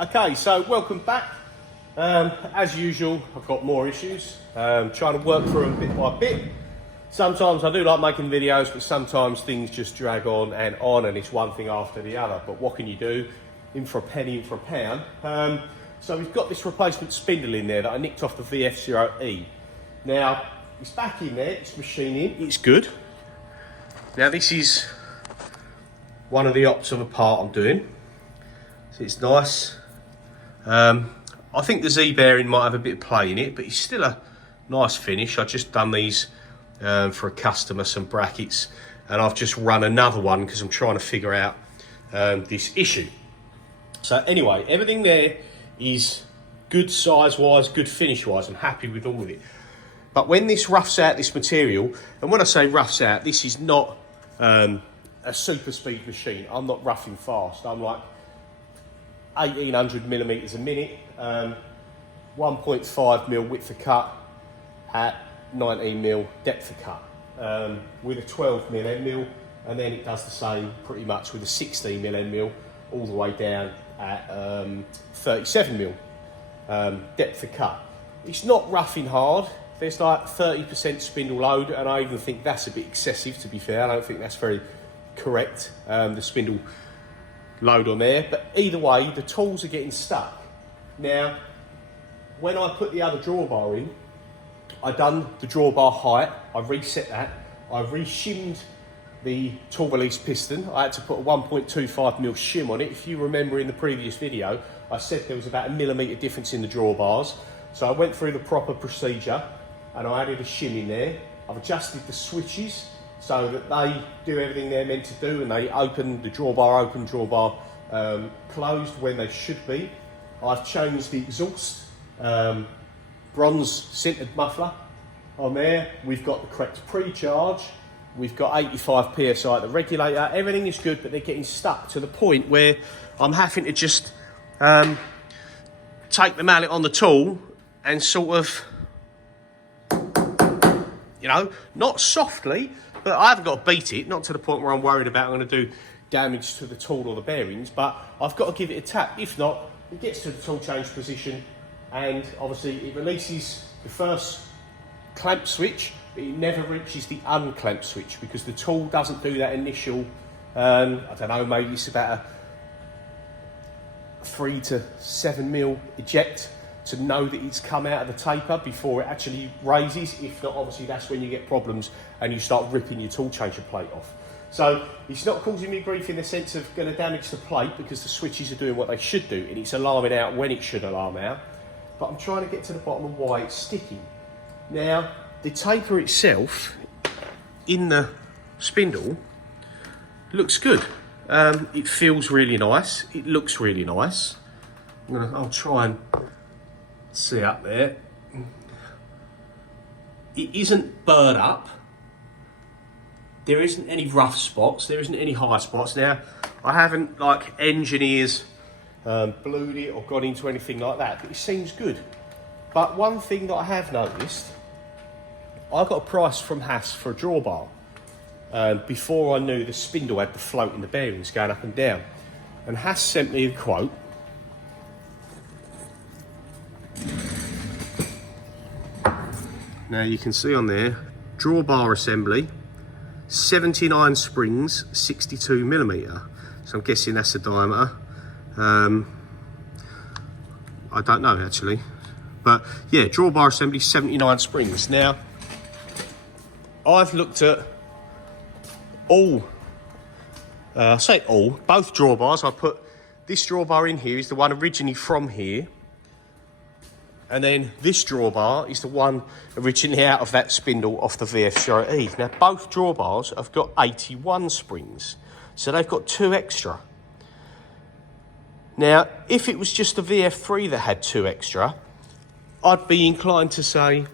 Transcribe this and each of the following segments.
Okay, so welcome back. As usual, I've got more issues. Trying to work through them bit by bit. Sometimes I do like making videos, but sometimes things just drag on, and it's one thing after the other. But what can you do? In for a penny, in for a pound. So we've got this replacement spindle in there that I nicked off the VF0E. Now, it's back in there, it's machining, it's good. Now this is one of the ops of a part I'm doing. So it's nice. I think the Z bearing might have a bit of play in it, but it's still a nice finish. I've just done these for a customer, some brackets, and I've just run another one because I'm trying to figure out this issue. So anyway, everything there is good size-wise, good finish-wise. I'm happy with all of it. But when this roughs out this material, and when I say roughs out, this is not a super speed machine. I'm not roughing fast. I'm like 1800 millimeters a minute, 1.5 mil width of cut at 19 mil depth of cut, with a 12 mil end mill, and then it does the same pretty much with a 16 mil end mill all the way down at 37 mil depth of cut. It's not roughing hard. There's like 30% spindle load, and I even think that's a bit excessive, to be fair. I don't think that's very correct, the spindle load on there. But either way, the tools are getting stuck. Now, when I put the other drawbar in, I done the drawbar height, I reset that, I re-shimmed the tool release piston. I had to put a 1.25 mil shim on it. If you remember in the previous video, I said there was about a millimetre difference in the drawbars. So I went through the proper procedure and I added a shim in there. I've adjusted the switches so that they do everything they're meant to do, and they open, the drawbar open, drawbar closed when they should be. I've changed the exhaust, bronze sintered muffler on there. We've got the correct pre-charge. We've got 85 PSI at the regulator. Everything is good, but they're getting stuck to the point where I'm having to just take the mallet on the tool and sort of, you know, not softly, but I haven't got to beat it, not to the point where I'm worried about I'm going to do damage to the tool or the bearings, but I've got to give it a tap. If not, it gets to the tool change position, and obviously it releases the first clamp switch, but it never reaches the unclamp switch because the tool doesn't do that initial, I don't know, maybe it's about a 3 to 7 mil eject to know that it's come out of the taper before it actually raises. If not, obviously that's when you get problems and you start ripping your tool changer plate off. So it's not causing me grief in the sense of going to damage the plate because the switches are doing what they should do and it's alarming out when it should alarm out. But I'm trying to get to the bottom of why it's sticking. Now, the taper itself in the spindle looks good. It feels really nice. It looks really nice. I'll try and see up there. It isn't burred up. There isn't any rough spots. There isn't any high spots. Now, I haven't, like, engineers blued it or got into anything like that, but it seems good. But one thing that I have noticed, I got a price from Haas for a drawbar before I knew the spindle had the float in the bearings going up and down. And Haas sent me a quote. Now you can see on there, drawbar assembly, 79 springs, 62 millimetre. So I'm guessing that's the diameter. I don't know actually. But yeah, drawbar assembly, 79 springs. Now, I've looked at all, I say all, both drawbars. I put this drawbar in here is the one originally from here. And then this drawbar is the one originally out of that spindle off the VF0E. Now, both drawbars have got 81 springs, so they've got 2 extra. Now, if it was just the VF3 that had 2 extra, I'd be inclined to say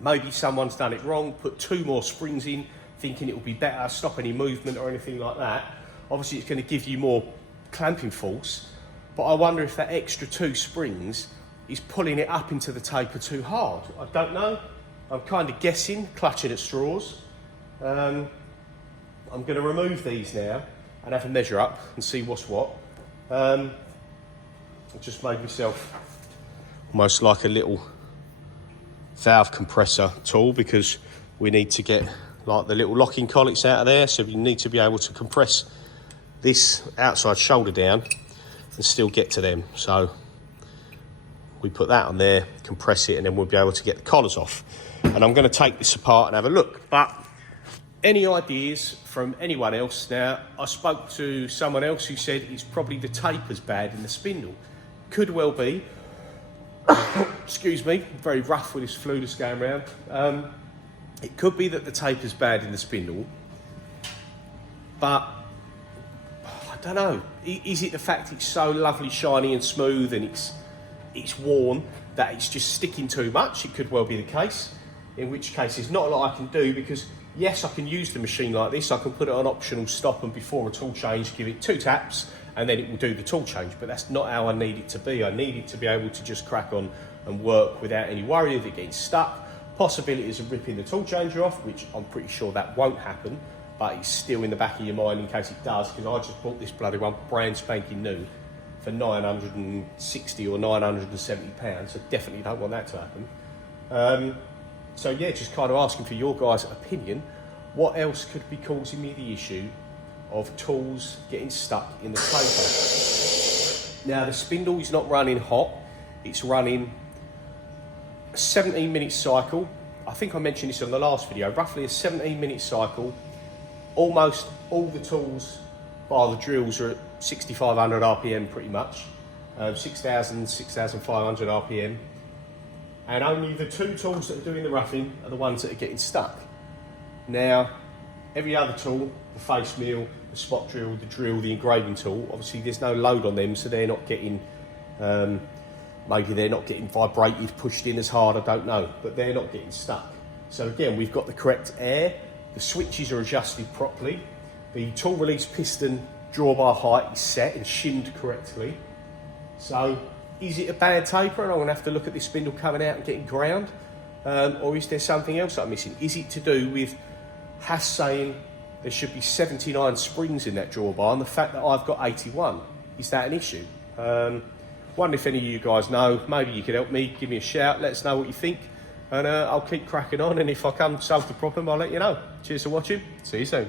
maybe someone's done it wrong, put 2 more springs in, thinking it will be better, stop any movement or anything like that. Obviously, it's going to give you more clamping force, but I wonder if that extra 2 springs is pulling it up into the taper too hard. I don't know. I'm kind of guessing, clutching at straws. I'm going to remove these now and have a measure up and see what's what. I just made myself almost like a little valve compressor tool, because we need to get like the little locking collets out of there, so we need to be able to compress this outside shoulder down and still get to them. So we put that on there, compress it, and then we'll be able to get the collars off. And I'm going to take this apart and have a look. But any ideas from anyone else? Now, I spoke to someone else who said it's probably the taper's bad in the spindle. Could well be. Excuse me, very rough with this flue that's going around. It could be that the taper's bad in the spindle, but I don't know. Is it the fact it's so lovely, shiny and smooth, and it's worn, that it's just sticking too much? It could well be the case, in which case there's not a lot I can do, because yes, I can use the machine like this. I can put it on optional stop, and before a tool change, give it 2 taps, and then it will do the tool change. But that's not how I need it to be. I need it to be able to just crack on and work without any worry of it getting stuck. Possibilities of ripping the tool changer off, which I'm pretty sure that won't happen, but it's still in the back of your mind in case it does, because I just bought this bloody one brand spanking new for 960 or 970 pounds. So definitely don't want that to happen. So yeah, just kind of asking for your guys' opinion. What else could be causing me the issue of tools getting stuck in the taper? Now, the spindle is not running hot. It's running a 17-minute cycle. I think I mentioned this on the last video. Roughly a 17-minute cycle. Almost all the tools, bar the drills, are at 6,500 RPM pretty much. 6,000, 6,500 RPM. And only the 2 tools that are doing the roughing are the ones that are getting stuck. Now, every other tool, the face mill, the spot drill, the engraving tool, obviously there's no load on them, so they're not getting, maybe they're not getting vibrated, pushed in as hard, I don't know, but they're not getting stuck. So again, we've got the correct air, the switches are adjusted properly, the tool release piston drawbar height is set and shimmed correctly. So, is it a bad taper and I'm going to have to look at this spindle coming out and getting ground? Or is there something else that I'm missing? Is it to do with Haas saying there should be 79 springs in that drawbar, and the fact that I've got 81? Is that an issue? Wonder if any of you guys know. Maybe you could help me, give me a shout, let us know what you think, and I'll keep cracking on, and if I come solve the problem, I'll let you know. Cheers for watching, see you soon.